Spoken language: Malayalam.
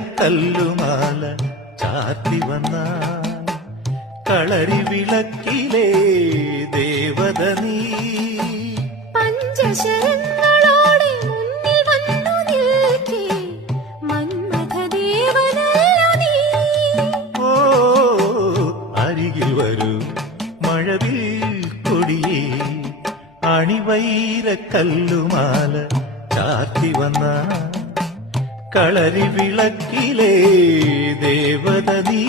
അണിവൈരക്കല്ലുമാല ചാർത്തി വന്നാൽ കളരി വിളക്കിലേ ദേവത നീ. പഞ്ചശരങ്ങളോടെ മുന്നിൽ വന്നു നിൽക്കേ മന്മഥദേവനല്ലോ നീ. ഓ അരികിൽ വരൂ മഴവിൽ കൊടിയേ, അണിവൈരക്കല്ലുമാല ചാർത്തി വന്നാൽ കളരി വിളക്കിലേ ദേവത നീ.